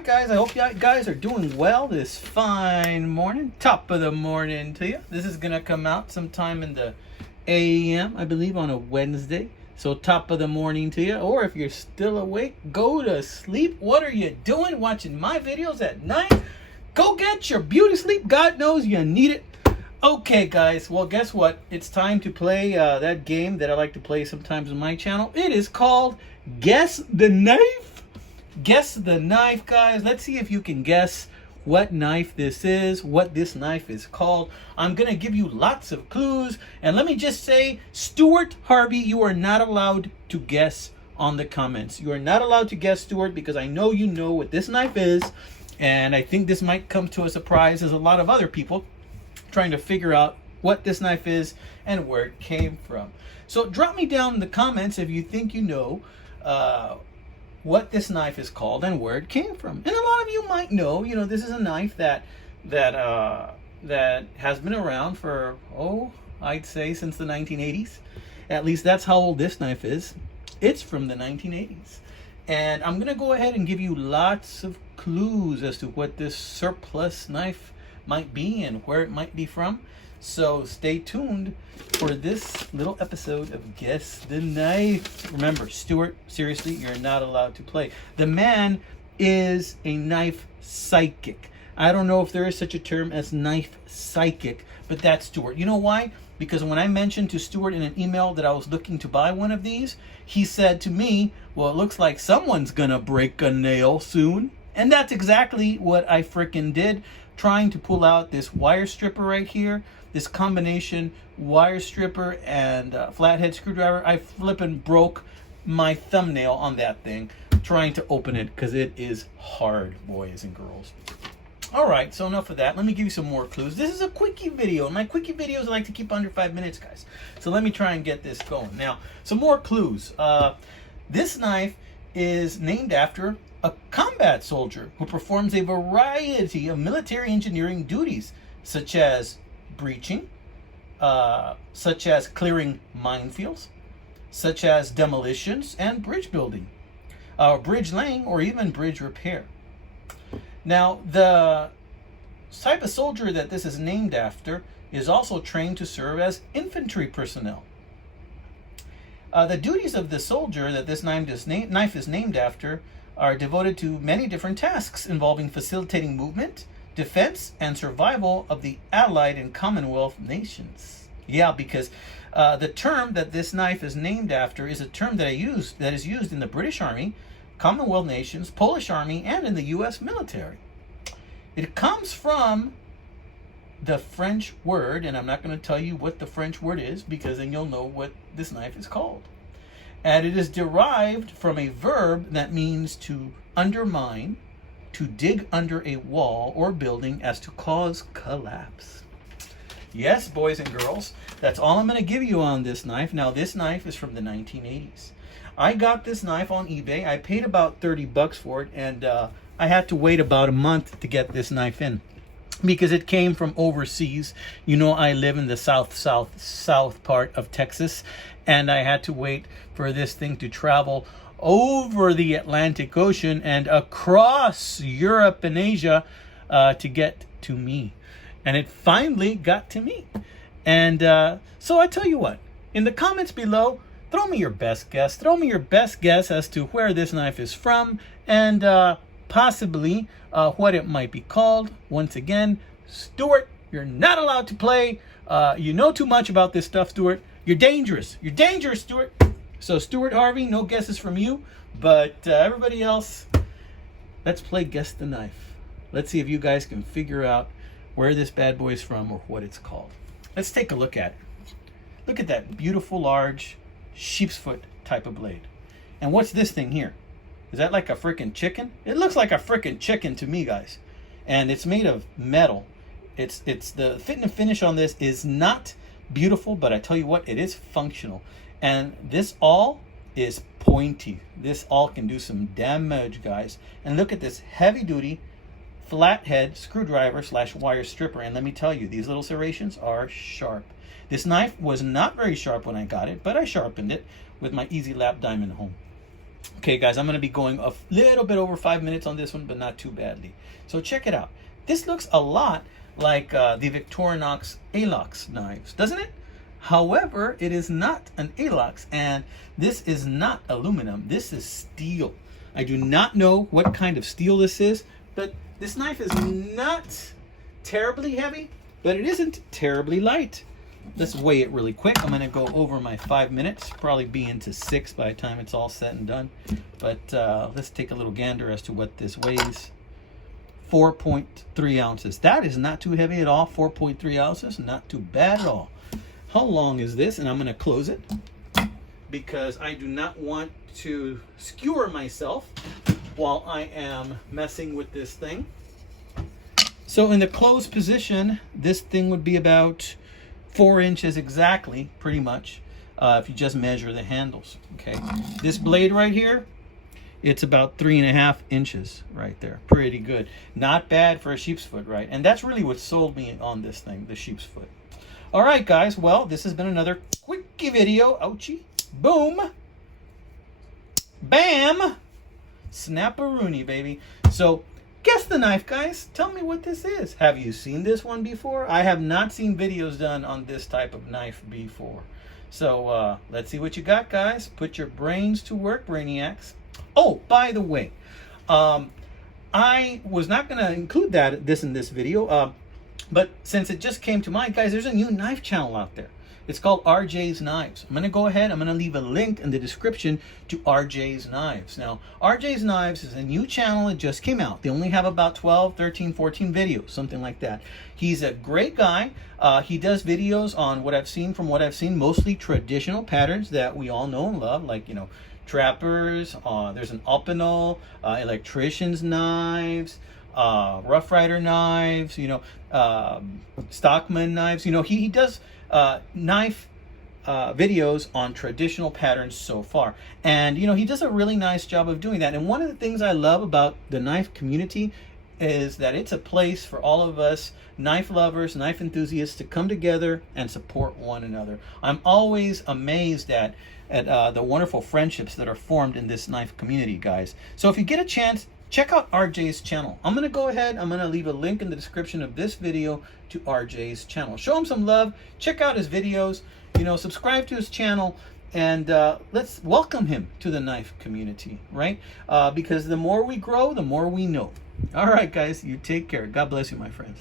right, guys, I hope you guys are doing well this fine morning. Top of the morning to you. This is going to come out sometime in the AM, I believe, on a Wednesday. So top of the morning to you. Or if you're still awake, go to sleep. What are you doing? Watching my videos at night? Go get your beauty sleep. God knows you need it. Okay, guys. Well, guess what? It's time to play that game that I like to play sometimes on my channel. It is called Guess the Knife. Guess the knife, guys. Let's see if you can guess what knife this is, what this knife is called. I'm going to give you lots of clues. And let me just say, Stuart Harvey, you are not allowed to guess on the comments. You are not allowed to guess, Stuart, because I know you know what this knife is. And I think this might come to a surprise as a lot of other people trying to figure out what this knife is and where it came from. So drop me down in the comments if you think you know what this knife is called and where it came from. And a lot of you might know, this is a knife that has been around for, I'd say since the 1980s. At least that's how old this knife is. It's from the 1980s. And I'm going to go ahead and give you lots of clues as to what this surplus knife might be and where it might be from. So stay tuned for this little episode of Guess the Knife. Remember, Stuart, seriously, you're not allowed to play. The man is a knife psychic. I don't know if there is such a term as knife psychic, but that's Stuart. You know why? Because when I mentioned to Stuart in an email that I was looking to buy one of these, he said to me, well, it looks like someone's gonna break a nail soon. And that's exactly what I frickin' did, trying to pull out this wire stripper right here. This combination wire stripper and flathead screwdriver. I flippin' broke my thumbnail on that thing trying to open it because it is hard, boys and girls. All right, so enough of that. Let me give you some more clues. This is a quickie video. My quickie videos I like to keep under 5 minutes, guys. So let me try and get this going. Now, some more clues. This knife is named after a combat soldier who performs a variety of military engineering duties, such as breaching, such as clearing minefields, such as demolitions and bridge building, bridge laying, or even bridge repair. Now, the type of soldier that this is named after is also trained to serve as infantry personnel. The duties of the soldier that this knife is named after are devoted to many different tasks involving facilitating movement, defense, and survival of the Allied and Commonwealth nations. Yeah, because the term that this knife is named after is a term that is used in the British Army, Commonwealth nations, Polish Army, and in the U.S. military. It comes from the French word, and I'm not going to tell you what the French word is because then you'll know what this knife is called. And it is derived from a verb that means to undermine, to dig under a wall or building as to cause collapse. Yes, boys and girls, that's all I'm going to give you on this knife. Now, this knife is from the 1980s. I got this knife on eBay. I paid about 30 bucks for it, and I had to wait about a month to get this knife in because it came from overseas. You know, I live in the south part of Texas, and I had to wait for this thing to travel over the Atlantic Ocean and across Europe and Asia to get to me. And it finally got to me. And so I tell you what, in the comments below, throw me your best guess. Throw me your best guess as to where this knife is from and possibly what it might be called. Once again, Stuart, you're not allowed to play. You know too much about this stuff, Stuart. You're dangerous. You're dangerous, Stuart. So Stuart Harvey, no guesses from you. But everybody else, let's play Guess the Knife. Let's see if you guys can figure out where this bad boy is from or what it's called. Let's take a look at it. Look at that beautiful, large sheep's foot type of blade. And what's this thing here? Is that like a freaking chicken? It looks like a freaking chicken to me, guys. And it's made of metal. It's the fit and finish on this is not beautiful, but I tell you what, it is functional. And this awl is pointy. This awl can do some damage, guys. And look at this heavy duty flathead screwdriver / wire stripper. And let me tell you, these little serrations are sharp. This knife was not very sharp when I got it, but I sharpened it with my Easy Lap Diamond Home. Okay, guys, I'm going to be going a little bit over 5 minutes on this one, but not too badly. So check it out. This looks a lot like the Victorinox Alox knives, doesn't it? However, it is not an Alox, and this is not aluminum. This is steel. I do not know what kind of steel this is, but this knife is not terribly heavy, but it isn't terribly light. Let's weigh it really quick. I'm going to go over my 5 minutes, probably be into 6 by the time it's all said and done. But let's take a little gander as to what this weighs. 4.3 ounces. That is not too heavy at all. 4.3 ounces, not too bad at all. How long is this? And I'm going to close it because I do not want to skewer myself while I am messing with this thing. So in the closed position, this thing would be about 4 inches exactly, pretty much, if you just measure the handles. Okay, this blade right here, it's about 3.5 inches right there. Pretty good. Not bad for a sheep's foot, right? And that's really what sold me on this thing, the sheep's foot. All right, guys. Well, this has been another quickie video. Ouchie. Boom. Bam. Snap-a-rooney, baby. So, guess the knife, guys. Tell me what this is. Have you seen this one before? I have not seen videos done on this type of knife before. So, let's see what you got, guys. Put your brains to work, Brainiacs. Oh, by the way, I was not going to include this in this video, but since it just came to mind, guys, there's a new knife channel out there. It's called RJ's Knives. I'm going to go ahead. I'm going to leave a link in the description to RJ's Knives. Now, RJ's Knives is a new channel. It just came out. They only have about 12, 13, 14 videos, something like that. He's a great guy. He does videos on what I've seen, mostly traditional patterns that we all know and love, like, you know, trappers. There's an Opinel, electrician's knives, Rough Rider knives, you know, Stockman knives. You know, he does knife videos on traditional patterns so far, and you know, he does a really nice job of doing that. And one of the things I love about the knife community is that it's a place for all of us knife lovers, knife enthusiasts to come together and support one another. I'm always amazed at the wonderful friendships that are formed in this knife community, guys. So if you get a chance, check out RJ's channel. I'm going to go ahead, I'm going to leave a link in the description of this video to RJ's channel. Show him some love, check out his videos, you know, subscribe to his channel, and let's welcome him to the knife community, right? Because the more we grow, the more we know. All right, guys, you take care. God bless you, my friends.